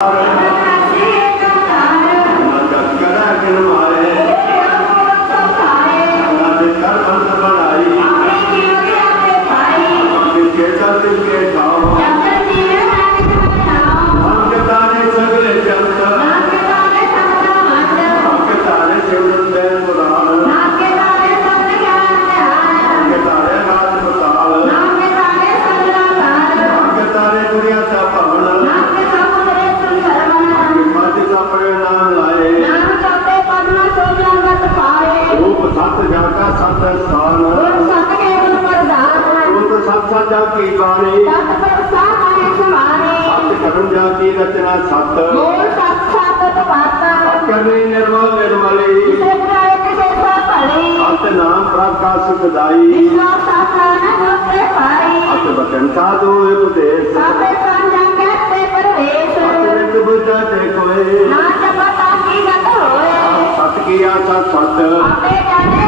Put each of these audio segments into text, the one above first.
Amen. Khalsa ਕੀ ਬਾਣੀ ਸਤ ਪਰਸਾ ਮਾਰੇ ਸਮਾਰੇ ਸਤ ਕਰਨ ਜਾ ਕੀ ਰਚਨਾ ਸਤ ਮੂਲ ਸਤ ਸਤ ਤਵਾਤਾ ਕਰਨੇ ਨਿਰਮਲ ਨਿਰਮਲੇ ਕਿਸੇ ਪ੍ਰਾਇ ਕਿਸੇ ਸਾ ਭਲੇ ਸਤ ਨਾਮ ਪ੍ਰਕਾਸ਼ ਸੁਖਦਾਈ ਵਿਸ਼ਵਾਸ ਸਾਥਾ ਨਾ ਹੋਤੇ ਪਾਈ ਸਤ ਬਚਨ ਕਾ ਦੋ ਉਪਦੇਸ਼ ਸਤ ਸੰਜਾ ਕਹਤੇ ਪਰਵੇਸ਼ ਸਤ ਬੁੱਧਾ ਤੇ ਕੋਏ ਨਾ ਜਪਤਾ ਕੀ ਗਤ ਹੋਏ ਸਤ ਕੀ ਆਸਾ ਸਤ ਆਪੇ ਜਾਣੇ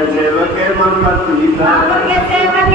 porque se va a quemar ah, porque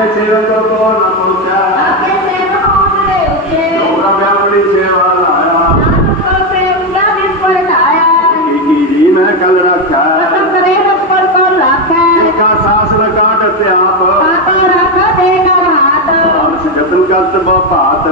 अपने हाँ। सेवकों को न पहुंचा अपने सेवकों से उठे दोबारा मैं अपनी सेवा लाया तो से उनका भी पर आया इसी ने कल रखा तो करे रख पर को रखा का सांस न काटते आप आप रखा देगा भात और सजन का तब भात